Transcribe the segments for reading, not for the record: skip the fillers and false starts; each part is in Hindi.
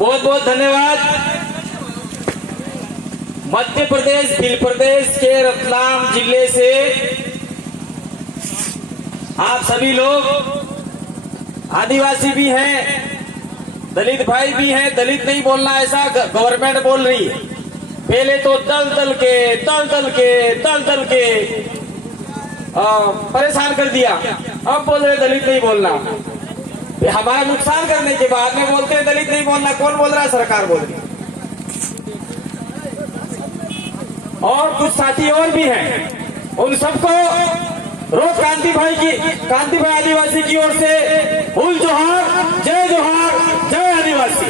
बहुत बहुत धन्यवाद। मध्य प्रदेश भील प्रदेश के रतलाम जिले से आप सभी लोग आदिवासी भी हैं, दलित भाई भी हैं। दलित नहीं बोलना, ऐसा गवर्नमेंट बोल रही है। पहले तो दल दल के परेशान कर दिया, अब बोल रहे दलित नहीं बोलना। हमारा नुकसान करने के बाद में बोलते हैं दलित नहीं बोलना। कौन बोल रहा है? सरकार बोल रही है। और कुछ साथी और भी हैं, उन सबको रोज कांति भाई आदिवासी की ओर से फूल जोहार, जय आदिवासी।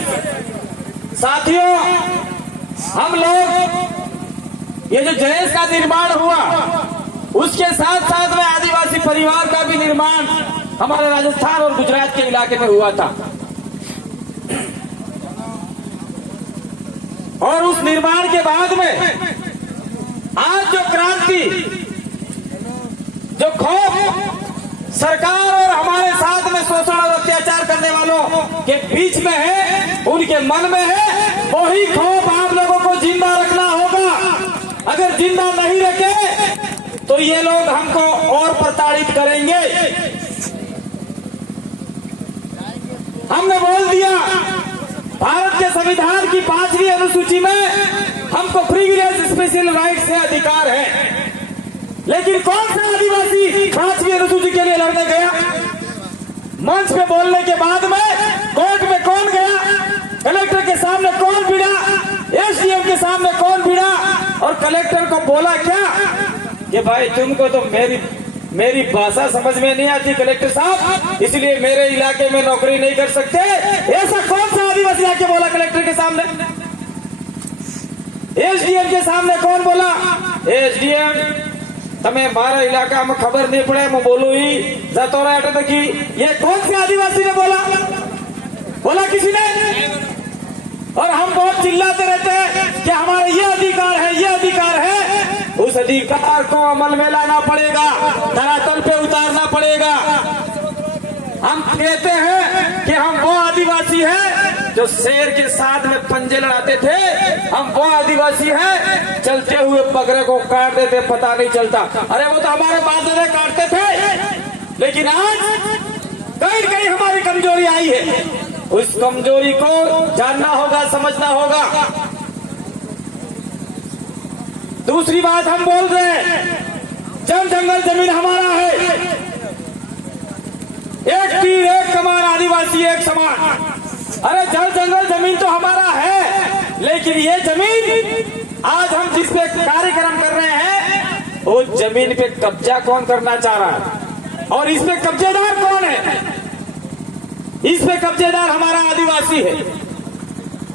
साथियों, हम लोग ये जो जयेश का निर्माण हुआ, उसके साथ साथ में आदिवासी परिवार का भी निर्माण हमारे राजस्थान और गुजरात के इलाके में हुआ था। और उस निर्माण के बाद में आज जो क्रांति, जो खौफ सरकार और हमारे साथ में शोषण और अत्याचार करने वालों के बीच में है, उनके मन में है, वही खौफ आप लोगों को जिंदा रखना होगा। अगर जिंदा नहीं रखे तो ये लोग हमको और प्रताड़ित करेंगे। हमने बोल दिया, भारत के संविधान की 5वीं अनुसूची में हमको प्रिविलेज स्पेशल राइट से अधिकार है। लेकिन कौन सा आदिवासी 5वीं अनुसूची के लिए लड़ने गया? मंच पे बोलने के बाद में कोर्ट में कौन गया? कलेक्टर के सामने कौन भिड़ा? एसडीएम के सामने कौन भिड़ा? और कलेक्टर को बोला क्या कि भाई तुमको तो मेरी भाषा समझ में नहीं आती कलेक्टर साहब, इसलिए मेरे इलाके में नौकरी नहीं कर सकते। ऐसा कौन सा आदिवासी आके बोला कलेक्टर के सामने? एसडीएम के सामने कौन बोला? एसडीएम तमें मारा इलाका में खबर नहीं पड़े, मैं बोलू ही जातो रहा है। कि ये कौन से आदिवासी ने बोला किसी ने? और हम बहुत चिल्लाते रहते हैं कि हमारा ये अधिकार है, ये अधिकार है। उस अधिकार को अमल में लाना पड़ेगा, धरातल पे उतारना पड़ेगा। हम कहते हैं कि हम वो आदिवासी हैं जो शेर के साथ में पंजे लड़ाते थे। हम वो आदिवासी हैं चलते हुए बकरे को काट देते, पता नहीं चलता। अरे वो तो हमारे बाप दादा काटते थे। लेकिन आज कहीं कहीं हमारी कमजोरी आई है, उस कमजोरी को जानना होगा, समझना होगा। दूसरी बात हम बोल रहे हैं, जल जंगल जमीन हमारा है। एक तीर एक कमान, आदिवासी एक समान। अरे जल जंगल जमीन तो हमारा है, लेकिन ये जमीन आज हम जिस पे कार्यक्रम कर रहे हैं, वो जमीन पे कब्जा कौन करना चाह रहा है? और इस पे कब्जेदार कौन है? इस पे कब्जेदार हमारा आदिवासी है।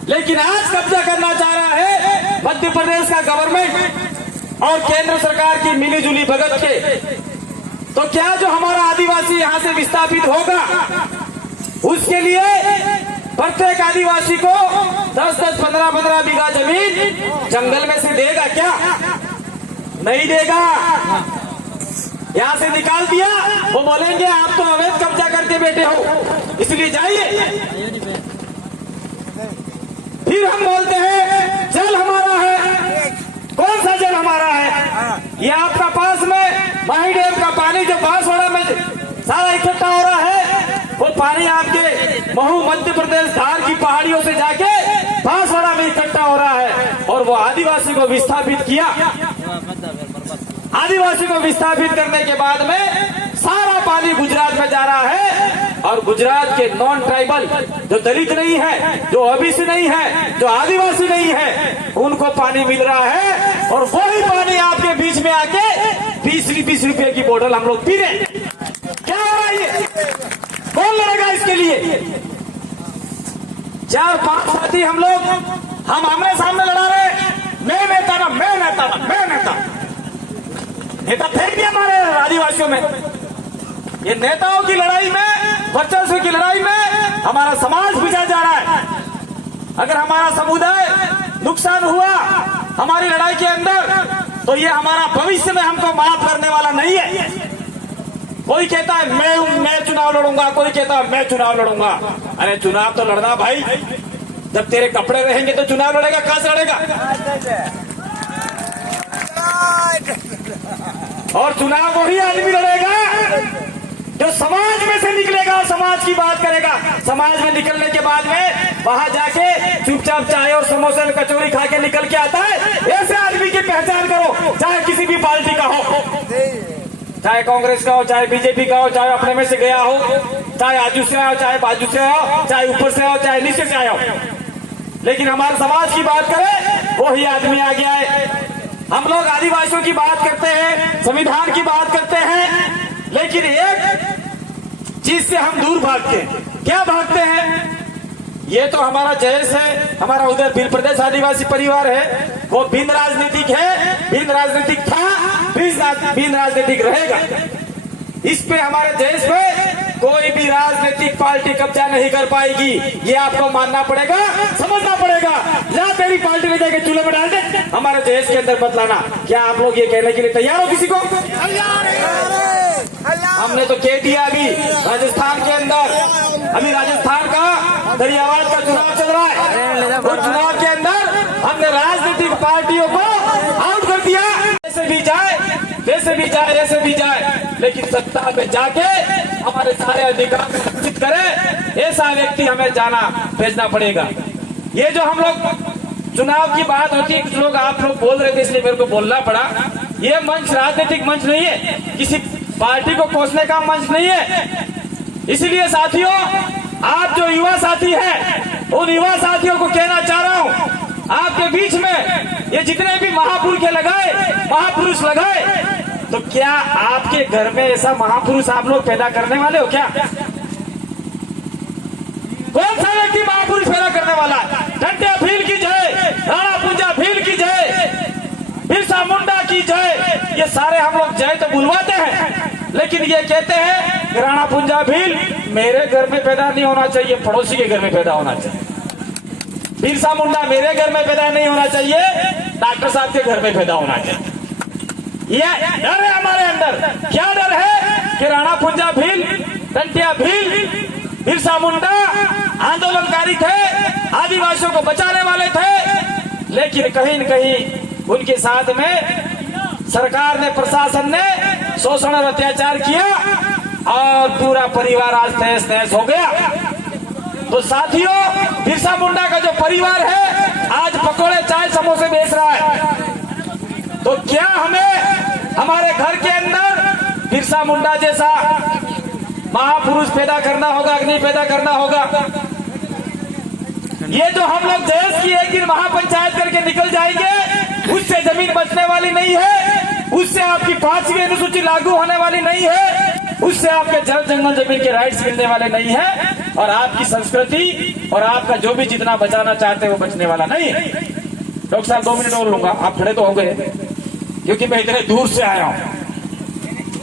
लेकिन आज कब्जा करना चाह रहा है मध्य प्रदेश का गवर्नमेंट और केंद्र सरकार की मिलीजुली भगत के। तो क्या जो हमारा आदिवासी यहाँ से विस्थापित होगा, उसके लिए प्रत्येक आदिवासी को 10-10, 15-15 बीघा जमीन जंगल में से देगा क्या? नहीं देगा। यहाँ से निकाल दिया, वो बोलेंगे आप तो अवैध कब्जा करके बैठे हो, इसलिए जाइए। फिर हम बोलते हैं जल हमारा है। कौन सा जल हमारा है? ये आपका पास में माही डैम का पानी जो बांसवाड़ा में सारा इकट्ठा हो रहा है, वो पानी आपके महू मध्य प्रदेश धार की पहाड़ियों से जाके बांसवाड़ा में इकट्ठा हो रहा है। और वो आदिवासी को विस्थापित किया। आदिवासी को विस्थापित करने के बाद में सारा पानी गुजरात में जा रहा है। और गुजरात के नॉन ट्राइबल, जो दलित नहीं है, जो ओबीसी नहीं है, जो आदिवासी नहीं है, उनको पानी मिल रहा है। और वही पानी आपके बीच में आके 20 रुपए की बोतल हम लोग पी रहे। क्या हो रहा है ये? कौन लड़ेगा इसके लिए? 4-5 साथी हम लोग, हम आमने सामने लड़ा रहे। मैं नेता ना, मैं नेता ना, मैं नेता। नेता थे भी हमारे आदिवासियों में। ये नेताओं की लड़ाई में, वर्चस्व की लड़ाई में हमारा समाज पिछड़ा जा रहा है। अगर हमारा समुदाय नुकसान हुआ हमारी लड़ाई के अंदर, तो ये हमारा भविष्य में हमको माफ करने वाला नहीं है। कोई कहता है मैं चुनाव लड़ूंगा, कोई कहता है मैं चुनाव लड़ूंगा। अरे चुनाव तो लड़ना भाई, जब तेरे कपड़े रहेंगे तो चुनाव लड़ेगा, कहां से लड़ेगा? और चुनाव वही आदमी लड़ेगा जो समाज में से निकलेगा और समाज की बात करेगा। समाज में निकलने के बाद में वहां जाके चुपचाप चाय और समोसे कचौरी खा के निकल के आता है। ऐसे आदमी की पहचान करो, चाहे किसी भी पार्टी का हो, चाहे कांग्रेस का हो, चाहे बीजेपी का हो, चाहे अपने में से गया हो, चाहे आजू से आओ, चाहे बाजू से आओ, चाहे ऊपर से आओ, चाहे नीचे से आओ, लेकिन हमारे समाज की बात करें वही आदमी आ गया है। हम लोग आदिवासियों की बात करते हैं, संविधान की बात करते हैं, लेकिन एक चीज से हम दूर भागते हैं। क्या भागते हैं? ये तो हमारा जयेश है, हमारा उधर भील प्रदेश आदिवासी परिवार है, वो बिन राजनीतिक है, बिन राजनीतिक था, बिन राजनीतिक रहेगा। इस पे हमारे देश में कोई भी राजनीतिक पार्टी कब्जा नहीं कर पाएगी, ये आपको मानना पड़ेगा, समझना पड़ेगा। या तेरी पार्टी ले जाके चूल्हे में डाल दे, हमारे देश के अंदर बदलाना। क्या आप लोग ये कहने के लिए तैयार हो किसी को? हमने तो कह दिया अभी राजस्थान के अंदर, अभी राजस्थान का दरियावाद का चुनाव चल रहा है, और चुनाव के अंदर हमने राजनीतिक पार्टियों को आउट कर दिया। ऐसे भी जाए, जैसे भी जाए, ऐसे भी जाए, लेकिन सत्ता में जाके हमारे सारे अधिकार सुरक्षित करे, ऐसा व्यक्ति हमें जाना भेजना पड़ेगा। ये जो हम लोग चुनाव की बात होती है, कुछ लोग आप लोग बोल रहे थे इसलिए मेरे को बोलना पड़ा। ये मंच राजनीतिक मंच नहीं है, किसी पार्टी को कोसने का मंच नहीं है। इसलिए साथियों, आप जो युवा साथी हैं, उन युवा साथियों को कहना चाह रहा हूं, आपके बीच में ये जितने भी महापुरुष लगाए, तो क्या आपके घर में ऐसा महापुरुष आप लोग पैदा करने वाले हो क्या? कौन सा व्यक्ति महापुरुष पैदा करने वाला? टंटिया भील की जय, राणा पुंजा भील की जय, बिरसा मुंडा की जय, ये सारे हम लोग जय तो बुलवाते हैं, लेकिन ये कहते हैं कि राणा पुंजा भील मेरे घर में पैदा नहीं होना चाहिए, पड़ोसी के घर में पैदा होना चाहिए। बिरसा मुंडा मेरे घर में पैदा नहीं होना चाहिए, डॉक्टर साहब के घर में पैदा होना चाहिए। ये डर है हमारे अंदर। क्या डर है कि राणा पुंजा भील, टंटिया भील, बिरसा मुंडा आंदोलनकारी थे, आदिवासियों को बचाने वाले थे, लेकिन कहीं न कहीं उनके साथ में सरकार ने, प्रशासन ने शोषण और अत्याचार किया और पूरा परिवार आज तहस नहस हो गया। तो साथियों, बिरसा मुंडा का जो परिवार है आज पकोड़े चाय समोसे बेच रहा है। तो क्या हमें हमारे घर के अंदर बिरसा मुंडा जैसा महापुरुष पैदा करना होगा कि नहीं पैदा करना होगा? ये जो हम लोग देश की एक दिन महापंचायत करके निकल जाएंगे, उससे जमीन बचने वाली नहीं है, उससे आपकी 5वीं अनुसूची लागू होने वाली नहीं है, उससे आपके जल जंगल जमीन के राइट्स मिलने वाले नहीं है, और आपकी संस्कृति और आपका जो भी जितना बचाना चाहते हैं वो बचने वाला नहीं है। डॉक्टर साहब 2 मिनट और लूंगा, आप खड़े तो हो गए, क्योंकि मैं इतने दूर से आया हूँ।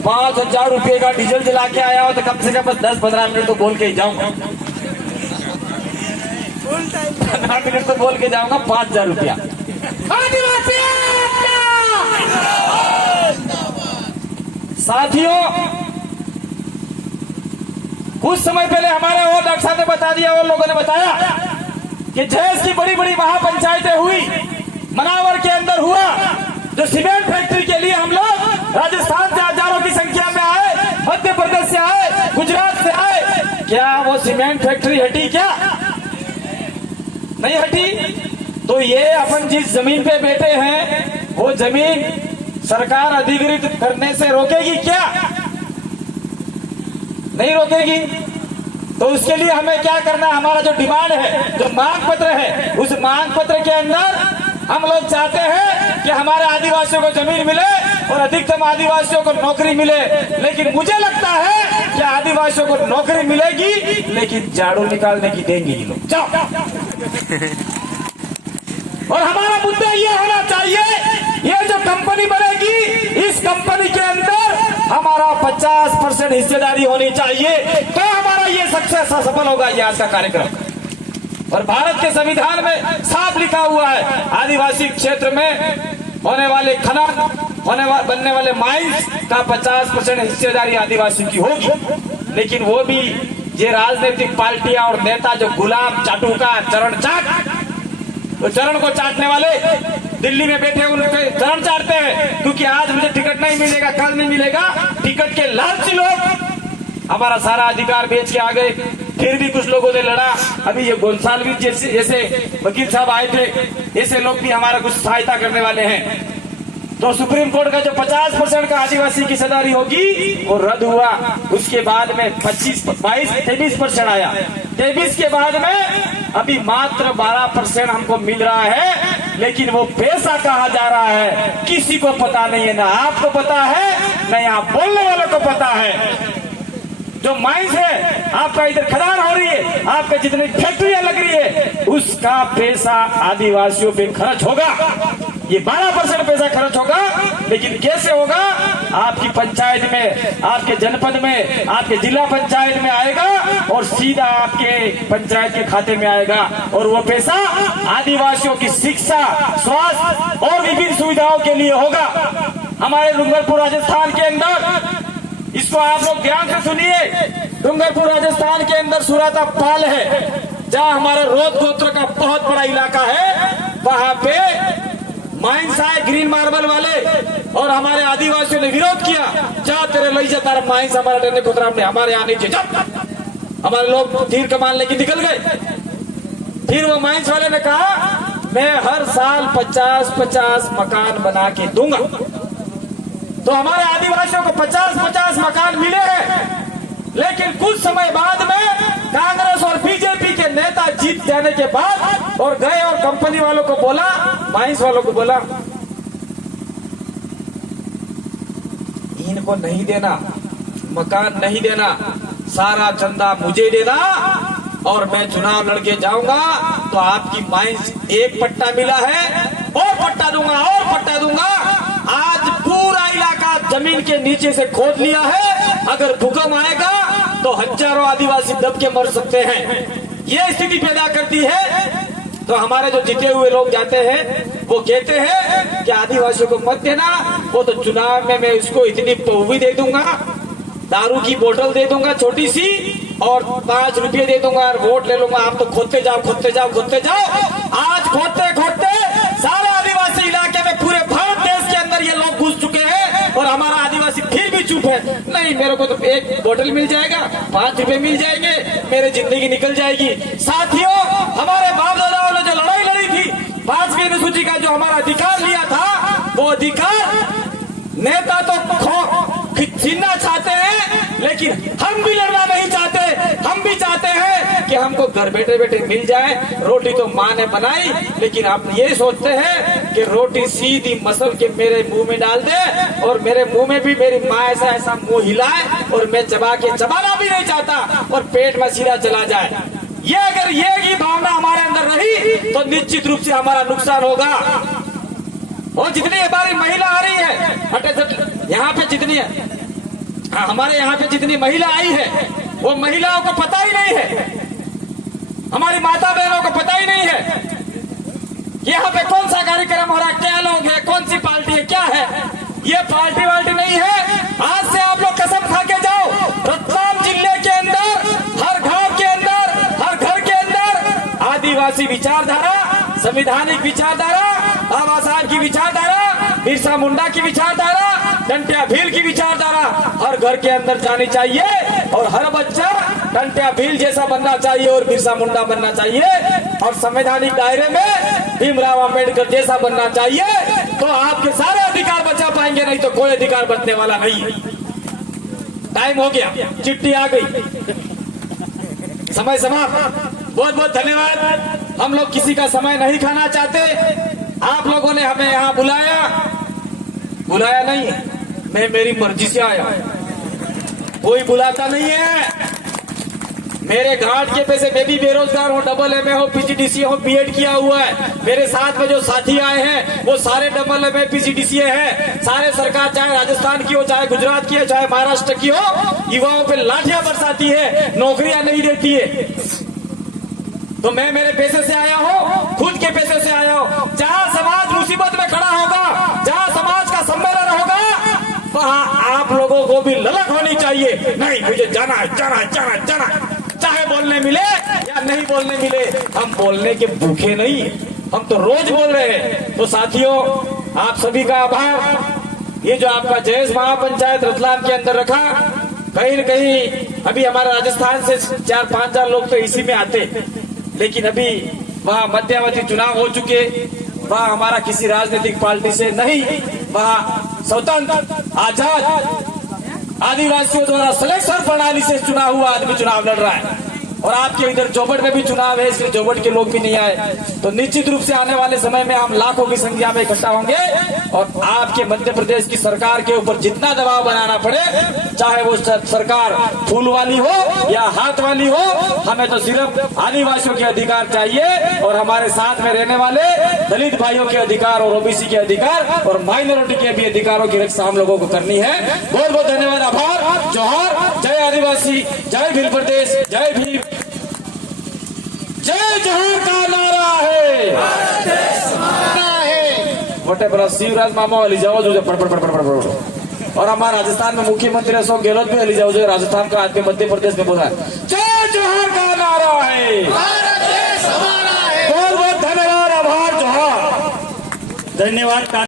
5000 रुपये का डीजल जला के आया हो तो कम से कम बस 10-15 मिनट तो बोल के ही जाऊंगा, 15 मिनट तो बोल के जाऊंगा। 5000 रुपया साथियों, कुछ समय पहले हमारे वो डॉक्टर साहब ने बता दिया, वो लोगों ने बताया कि जयेश की बड़ी बड़ी महापंचायतें हुई, मनावर के अंदर हुआ, जो सीमेंट फैक्ट्री के लिए हम लोग राजस्थान से हजारों की संख्या में आए, मध्य प्रदेश से आए, गुजरात से आए, क्या वो सीमेंट फैक्ट्री हटी? क्या नहीं हटी? तो ये अपन जिस जमीन पे बैठे हैं, वो जमीन सरकार अधिग्रहित करने से रोकेगी क्या? नहीं रोकेगी। तो उसके लिए हमें क्या करना है? हमारा जो डिमांड है, जो मांग पत्र है, उस मांग पत्र के अंदर हम लोग चाहते हैं कि हमारे आदिवासियों को जमीन मिले और अधिकतम आदिवासियों को नौकरी मिले। लेकिन मुझे लगता है कि आदिवासियों को नौकरी मिलेगी, लेकिन झाड़ू निकालने की देंगे ये लोग। जाओ। और हमारा मुद्दा ये होना चाहिए, ये जो कंपनी बनेगी, इस कंपनी के अंदर हमारा 50% हिस्सेदारी होनी चाहिए, तो हमारा ये सक्सेस सफल होगा ये आज का कार्यक्रम। और भारत के संविधान में साफ लिखा हुआ है, आदिवासी क्षेत्र में होने वाले खनन, बनने वाले माइंस का 50% हिस्सेदारी आदिवासी की होगी। लेकिन वो भी ये राजनीतिक पार्टियां और नेता जो गुलाम चाटुकार चरण चाट तो चरण को चाटने वाले दिल्ली में बैठे उनके चरण चाटते हैं, क्योंकि आज मुझे टिकट नहीं मिलेगा, कल नहीं मिलेगा। टिकट के लालची लोग हमारा सारा अधिकार बेच के आ गए। फिर भी कुछ लोगों ने लड़ा। अभी ये गोंसाल्विस जैसे वकील साहब आए थे, ऐसे लोग भी हमारा कुछ सहायता करने वाले हैं। तो सुप्रीम कोर्ट का जो 50% का आदिवासी की सदारी होगी वो रद्द हुआ। उसके बाद में 23% आया। 23 के बाद में अभी मात्र 12% हमको मिल रहा है, लेकिन वो पैसा कहाँ जा रहा है किसी को पता नहीं है। ना आपको पता है, ना यहाँ बोलने वालों को पता है। जो माइंस है आपका, इधर खदान हो रही है, आपके जितनी फैक्ट्रियां लग रही है, उसका पैसा आदिवासियों पे खर्च होगा। ये 12% पैसा खर्च होगा, लेकिन कैसे होगा? आपकी पंचायत में, आपके जनपद में, आपके जिला पंचायत में आएगा और सीधा आपके पंचायत के खाते में आएगा। और वो पैसा आदिवासियों की शिक्षा, स्वास्थ्य और विभिन्न सुविधाओं के लिए होगा। हमारे डूंगरपुर राजस्थान के अंदर, इसको आप लोग ध्यान से सुनिए, डूंगरपुर राजस्थान के अंदर सुराता पाल है, जहाँ हमारा रोद गोत्र का बहुत बड़ा इलाका है। वहां पे माइंस आए ग्रीन मार्बल वाले और हमारे आदिवासियों ने विरोध किया। जा तेरे लई जा तारा माइंस हमारा डरने को ने हमारे आने चाहिए। हमारे लोग तीर कमान लेके निकल गए। फिर वो माइंस वाले ने कहा मैं हर साल 50-50 मकान बना के दूंगा। तो हमारे आदिवासियों को 50-50 मकान मिले हैं, लेकिन कुछ समय बाद में कांग्रेस और बीजेपी के नेता जीत जाने के बाद और गए और कंपनी वालों को बोला, माइंस वालों को बोला इनको नहीं देना, मकान नहीं देना, सारा चंदा मुझे देना और मैं चुनाव लड़के जाऊंगा तो आपकी माइंस एक पट्टा मिला है और पट्टा दूंगा और पट्टा दूंगा। आज पूरा इलाका जमीन के नीचे से खोद लिया है। अगर भूकंप आएगा तो हजारों आदिवासी दब के मर सकते हैं। ये स्थिति पैदा करती है। तो हमारे जो जीते हुए लोग जाते हैं वो कहते हैं कि आदिवासियों को मत देना, वो तो चुनाव में मैं उसको इतनी पौवी दे दूंगा, दारू की बोतल दे दूंगा छोटी सी और 5 रुपये दे दूंगा और वोट ले लूंगा। आप तो खोदते जाओ खोदते जाओ खोदते जाओ। आज खोदते खोदते सारे आदिवासी इलाके में पूरे भारत देश के अंदर ये लोग घुस चुके हैं और हमारा आदिवासी फिर भी चुप है। नहीं, मेरे को तो एक बोतल मिल जाएगा, 5 रुपए मिल जाएंगे, मेरी जिंदगी निकल जाएगी। साथियों, हमारे बाप दादाओं ने जो लड़ाई लड़ी थी, 5वीं अनुसूची का जो हमारा अधिकार लिया था, वो अधिकार नेता तो छीनना चाहते हैं, लेकिन हम भी लड़ना नहीं चाहते। हम भी चाहते हैं कि हमको घर बैठे बैठे मिल जाए। रोटी तो माँ ने बनाई, लेकिन आप ये सोचते हैं कि रोटी सीधी मसल के मेरे मुंह में डाल दे और मेरे मुंह में भी मेरी माँ ऐसा ऐसा मुंह हिलाए और मैं चबाना भी नहीं चाहता और पेट में सीधा चला जाए। ये अगर ये ही भावना हमारे अंदर रही तो निश्चित रूप से हमारा नुकसान होगा। और जितनी हमारी महिला आ रही है, यहाँ पे जितनी हमारे यहाँ पे जितनी महिला आई है, वो महिलाओं को पता ही नहीं है, हमारी माता बहनों को पता ही नहीं है यहाँ पे कौन सा कार्यक्रम हो रहा है, क्या लोग हैं, कौन सी पार्टी है, क्या है। ये पार्टी वार्टी नहीं है। आज से आप लोग कसम खा के जाओ, रतलाम जिले के अंदर हर गांव के अंदर, हर घर के अंदर आदिवासी विचारधारा, संवैधानिक विचारधारा, बाबा साहब की विचारधारा, बिरसा मुंडा की विचारधारा, टंट्या भील की विचारधारा हर घर के अंदर जानी चाहिए और हर बच्चा टंट्या भील जैसा बनना चाहिए और बिरसा मुंडा बनना चाहिए और संवैधानिक दायरे में भीमराव अंबेडकर जैसा बनना चाहिए। तो आपके सारे अधिकार बचा पाएंगे, नहीं तो कोई अधिकार बचने वाला नहीं है। टाइम हो गया, चिट्ठी आ गई, समय समाप्त। बहुत बहुत धन्यवाद। हम लोग किसी का समय नहीं खाना चाहते। आप लोगों ने हमें यहाँ बुलाया नहीं, मैं मेरी मर्जी से आया, कोई बुलाता नहीं है। मेरे घाट के पैसे, मैं भी बेरोजगार हूँ, डबल MA हो, PGDCA हो, B.Ed किया हुआ है। मेरे साथ में जो साथी आए हैं वो सारे डबल MA PGDCA है। सारे सरकार चाहे राजस्थान की हो, चाहे गुजरात की हो, चाहे महाराष्ट्र की हो, युवाओं पे लाठियां बरसाती है, नौकरियां नहीं देती है। तो मैं मेरे पैसे से आया हूँ, खुद के पैसे से आया हूँ। जहाँ समाज मुसीबत में खड़ा होगा, जहाँ समाज का सम्मेलन होगा, वहाँ आप लोगों को भी ललक होनी चाहिए। नहीं, मुझे जाना है, जाना है, जाना है, जाना है। चाहे बोलने मिले या नहीं बोलने मिले, हम बोलने के भूखे नहीं। हम तो रोज बोल रहे हैं। तो साथियों, आप सभी का आभार। ये जो आपका जयेश महापंचायत रतलाम के अंदर रखा, कहीं न कहीं अभी हमारे राजस्थान से 4-5 हजार लोग तो इसी में आते, लेकिन अभी वहाँ मध्यावधि चुनाव हो चुके, वहाँ हमारा किसी राजनीतिक पार्टी से नहीं, वहाँ स्वतंत्र आजाद आदिवासियों द्वारा सिलेक्शन प्रणाली से चुना हुआ आदमी चुनाव लड़ रहा है। और आपके इधर जोबट में भी चुनाव है, इसलिए जोबट के लोग भी नहीं आए। तो निश्चित रूप से आने वाले समय में हम लाखों की संख्या में इकट्ठा होंगे और आपके मध्य प्रदेश की सरकार के ऊपर जितना दबाव बनाना पड़े, चाहे वो सरकार फूल वाली हो या हाथ वाली हो, हमें तो सिर्फ आदिवासियों के अधिकार चाहिए और हमारे साथ में रहने वाले दलित भाइयों के अधिकार और ओबीसी के अधिकार और माइनॉरिटी के भी अधिकारों की रक्षा हम लोगों को करनी है। बहुत बहुत धन्यवाद, आभार, जोहार, जय आदिवासी, जय भील प्रदेश, जय भीम, जय जोहार का नारा है। मोटे पर शिवराज मामा हली जाओ जो फड़ फड़ फड़ फड़ फड़। और हमारे राजस्थान में मुख्यमंत्री अशोक गहलोत भी हली जाओ जो राजस्थान का आदमी मध्य प्रदेश में बोला है जय जोहार का नारा है। बहुत बहुत धन्यवाद, आभार, जोहार, धन्यवाद।